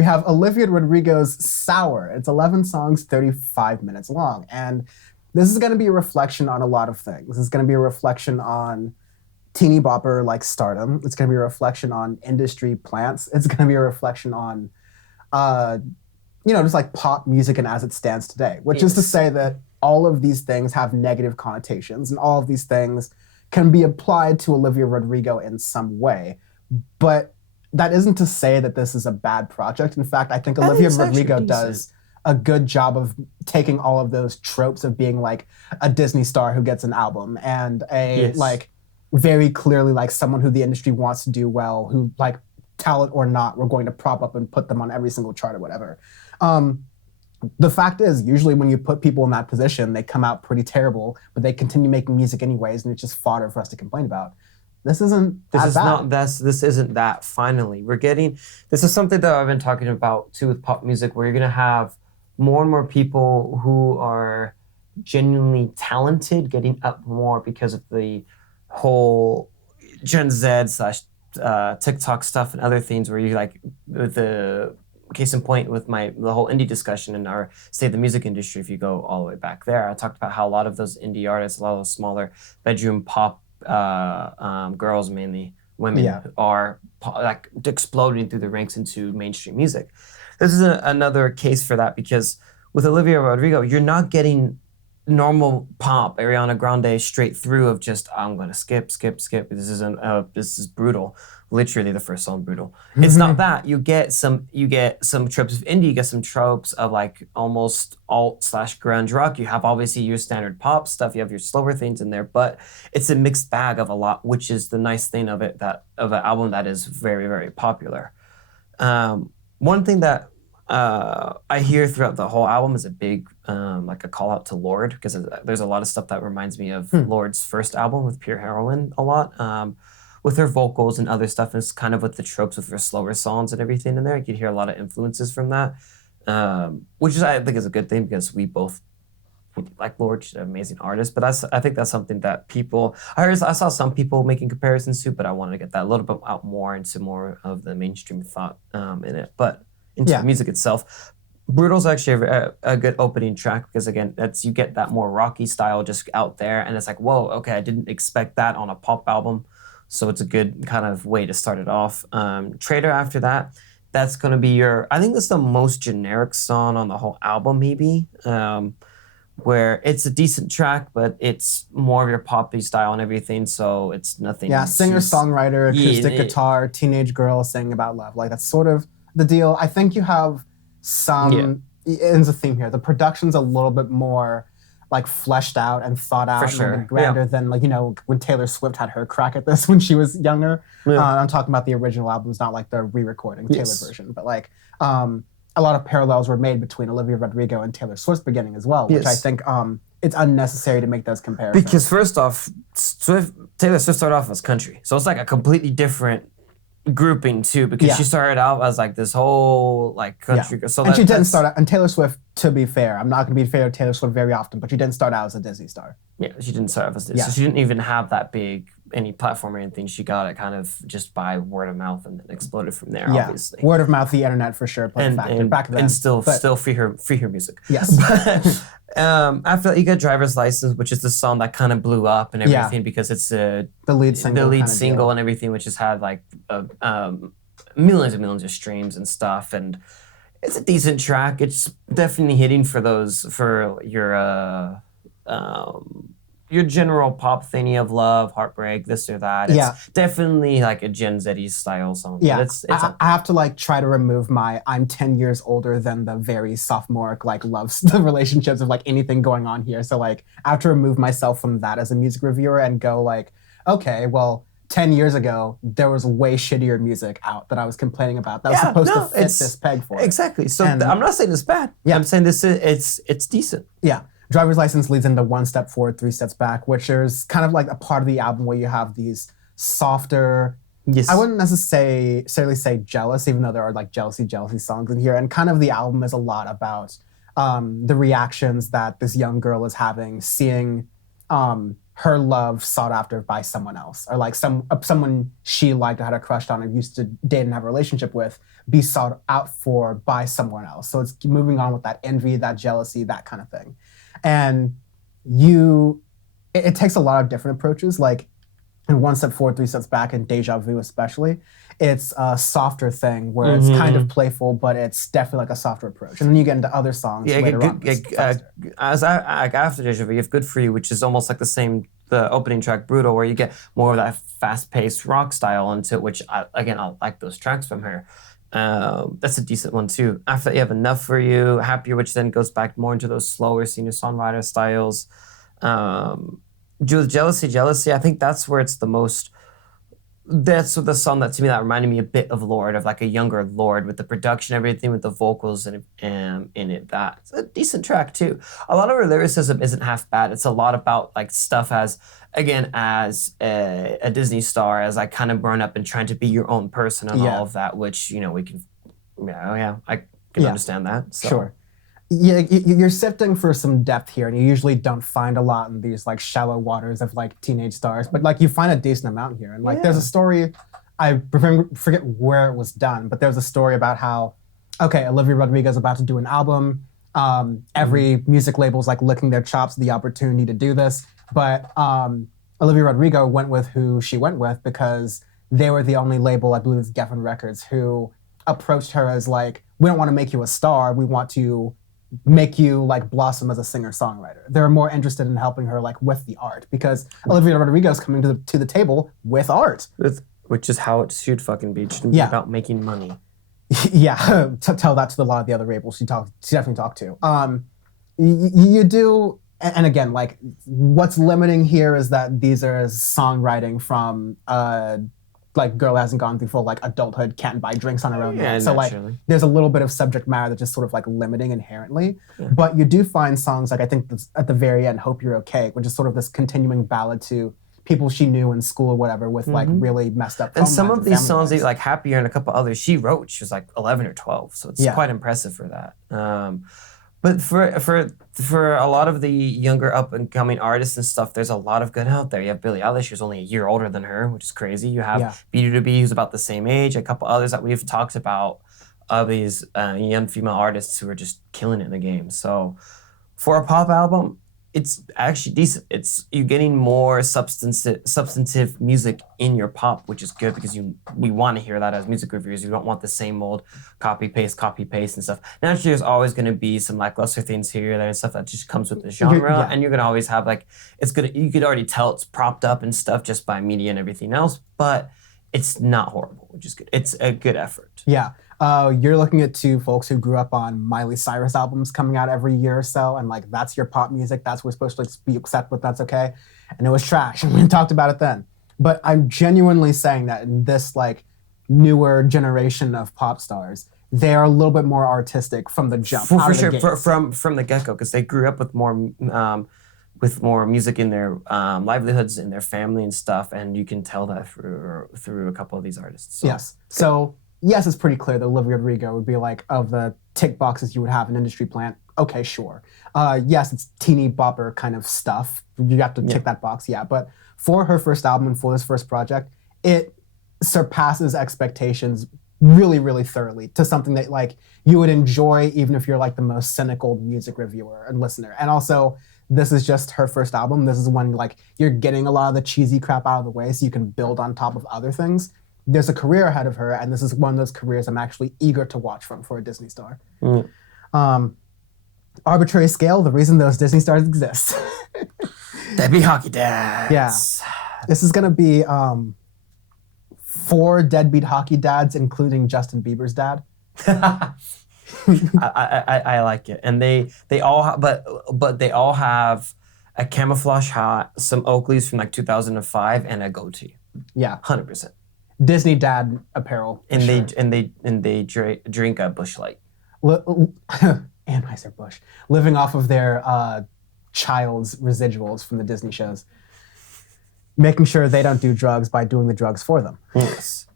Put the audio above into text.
we have Olivia Rodrigo's Sour. It's 11 songs, 35 minutes long. And this is going to be a reflection on a lot of things. This is going to be a reflection on teeny bopper like stardom. It's going to be a reflection on industry plants. It's going to be a reflection on, just like pop music and as it stands today, which is to say that all of these things have negative connotations and all of these things can be applied to Olivia Rodrigo in some way. But that isn't to say that this is a bad project. In fact, I think Olivia Rodrigo does a good job of taking all of those tropes of being like a Disney star who gets an album and like very clearly like someone who the industry wants to do well, who like talent or not, we're going to prop up and put them on every single chart or whatever. The fact is, usually when you put people in that position, they come out pretty terrible, but they continue making music anyways, and it's just fodder for us to complain about. This isn't This isn't that. Finally, this is something that I've been talking about too with pop music, where you're gonna have more and more people who are genuinely talented getting up more because of the whole Gen Z / TikTok stuff and other things, where you like with the case in point with the whole indie discussion in our state of the music industry. If you go all the way back there, I talked about how a lot of those indie artists, a lot of those smaller bedroom pop girls, mainly women, are like exploding through the ranks into mainstream music. This is another case for that, because with Olivia Rodrigo, you're not getting normal pop Ariana Grande straight through of just I'm gonna skip. This is brutal. Literally the first song, brutal. It's not that. You get some tropes of indie. You get some tropes of like almost alt / grunge rock. You have obviously your standard pop stuff. You have your slower things in there, but it's a mixed bag of a lot, which is the nice thing of it, that of an album that is very, very popular. One thing that I hear throughout the whole album is a big like a call out to Lorde, because there's a lot of stuff that reminds me of Lorde's first album with Pure Heroine a lot. With her vocals and other stuff, and it's kind of with the tropes with her slower songs and everything in there. You could hear a lot of influences from that, which I think is a good thing, because we both like Lorde. She's an amazing artist, but I think that's something that I saw some people making comparisons to, but I wanted to get that a little bit out more into more of the mainstream thought in it. But into the music itself, Brutal's actually a good opening track, because again, you get that more rocky style just out there, and it's like, whoa, okay, I didn't expect that on a pop album. So it's a good kind of way to start it off. Traitor after that, that's going to be I think that's the most generic song on the whole album, maybe, where it's a decent track, but it's more of your poppy style and everything, so it's nothing. Yeah, singer-songwriter, acoustic guitar, teenage girl singing about love. Like, that's sort of the deal. I think you have there's a theme here. The production's a little bit more like fleshed out and thought out and grander than like, when Taylor Swift had her crack at this when she was younger. I'm talking about the original albums, not like the re-recording Taylor version, but like a lot of parallels were made between Olivia Rodrigo and Taylor Swift's beginning as well, which I think it's unnecessary to make those comparisons. Because first off, Taylor Swift started off as country, so it's like a completely different grouping too, because she started out as like this whole like country. So and she didn't start out, and Taylor Swift, to be fair, I'm not going to be fair to Taylor Swift very often, but she didn't start out as a Disney star. Yeah, she didn't start out as Disney. So she didn't even have that big any platform or anything. She got it kind of just by word of mouth, and then exploded from there. Obviously, word of mouth, the internet for sure played a factor back then, and still free her music. Yes. After that, you get Driver's License, which is the song that kind of blew up and everything, because it's the lead single and everything, which has had like millions and millions of streams and stuff, and it's a decent track. It's definitely hitting for your general pop thingy of love, heartbreak, this or that. It's definitely like a Gen Z style song. Yeah, I have to like try to remove I'm 10 years older than the very sophomoric like the relationships of like anything going on here. So like I have to remove myself from that as a music reviewer and go like, okay, well, 10 years ago, there was way shittier music out that I was complaining about that was supposed to fit this peg for. Exactly. So I'm not saying it's bad. I'm saying it's decent. Yeah. Driver's License leads into one step forward, three steps back, which is kind of like a part of the album where you have these softer, I wouldn't necessarily say jealous, even though there are like jealousy songs in here. And kind of the album is a lot about the reactions that this young girl is having, seeing her love sought after by someone else, or like someone she liked, or had a crush on, or used to date and have a relationship with, be sought out for by someone else. So it's moving on with that envy, that jealousy, that kind of thing. And it takes a lot of different approaches. Like in One Step Forward, Three Steps Back, and Deja Vu especially, it's a softer thing where it's kind of playful, but it's definitely like a softer approach. And then you get into other songs later on. After Deja Vu, you have Good For You, which is almost like the opening track, Brutal, where you get more of that fast-paced rock style into it, which, I like those tracks from her. That's a decent one, too. After that, you have Enough For You, Happier, which then goes back more into those slower singer-songwriter styles. Jealousy, I think that's where it's the most... That's the song that to me that reminded me a bit of Lorde, of like a younger Lorde, with the production, everything, with the vocals in it. That's a decent track too. A lot of her lyricism isn't half bad. It's a lot about like stuff as a Disney star, as like kind of grown up and trying to be your own person and all of that, which we can, I can understand that. So. Sure. Yeah, you're sifting for some depth here, and you usually don't find a lot in these like shallow waters of like teenage stars, but like you find a decent amount here. And like there's a story, I forget where it was done, but there's a story about how, Olivia Rodrigo is about to do an album. Every music label's like licking their chops at the opportunity to do this, but Olivia Rodrigo went with who she went with because they were the only label, I believe it's Geffen Records, who approached her as like, we don't want to make you a star, we want to make you like blossom as a singer-songwriter. They're more interested in helping her like with the art, because Olivia Rodrigo is coming to the table with art. Which is how it should fucking be. It shouldn't be about making money. Yeah, tell that to a lot of the other labels she definitely talked to. You do, and again, like what's limiting here is that these are songwriting from like girl hasn't gone through full like adulthood, can't buy drinks on her own. Yeah, so like there's a little bit of subject matter that's just sort of like limiting inherently. But you do find songs like I think at the very end, Hope You're Okay, which is sort of this continuing ballad to people she knew in school or whatever with like really messed up. And some of these songs, like Happier and a couple others, she wrote. She was like 11 or 12, so it's quite impressive for that. But for a lot of the younger up and coming artists and stuff, there's a lot of good out there. You have Billie Eilish, who's only a year older than her, which is crazy. You have B2B, who's about the same age. A couple others that we've talked about of these young female artists who are just killing it in the game. So for a pop album, it's actually decent. It's you're getting more substantive music in your pop, which is good because we want to hear that as music reviewers. You don't want the same old copy paste and stuff. Naturally, there's always going to be some lackluster things here and there and stuff that just comes with the genre, and you're going to always have like you could already tell it's propped up and stuff just by media and everything else, but it's not horrible, which is good. It's a good effort. Yeah. You're looking at two folks who grew up on Miley Cyrus albums coming out every year or so, and like that's your pop music. That's what we're supposed to be accept, but that's okay. And it was trash, and we talked about it then. But I'm genuinely saying that in this like newer generation of pop stars, they are a little bit more artistic from the jump. For sure, from the get-go, because they grew up with more music in their livelihoods, in their family and stuff, and you can tell that through a couple of these artists. So. Yes. So. Yes, it's pretty clear that Olivia Rodrigo would be like, of the tick boxes you would have an industry plant, okay, sure. Yes, it's teeny bopper kind of stuff. You have to tick that box, but for her first album and for this first project, it surpasses expectations really, really thoroughly to something that like you would enjoy even if you're like the most cynical music reviewer and listener. And also, this is just her first album. This is when like you're getting a lot of the cheesy crap out of the way so you can build on top of other things. There's a career ahead of her, and this is one of those careers I'm actually eager to watch for a Disney star. Arbitrary scale, the reason those Disney stars exist. That'd be hockey dads. Yeah. This is going to be 4 deadbeat hockey dads, including Justin Bieber's dad. I like it. And they all but they all have a camouflage hat, some Oakleys from like 2005, and a goatee. Yeah. 100%. Disney dad apparel. And they drink a Busch Light. Anheuser-Busch. Living off of their child's residuals from the Disney shows. Making sure they don't do drugs by doing the drugs for them. Yes.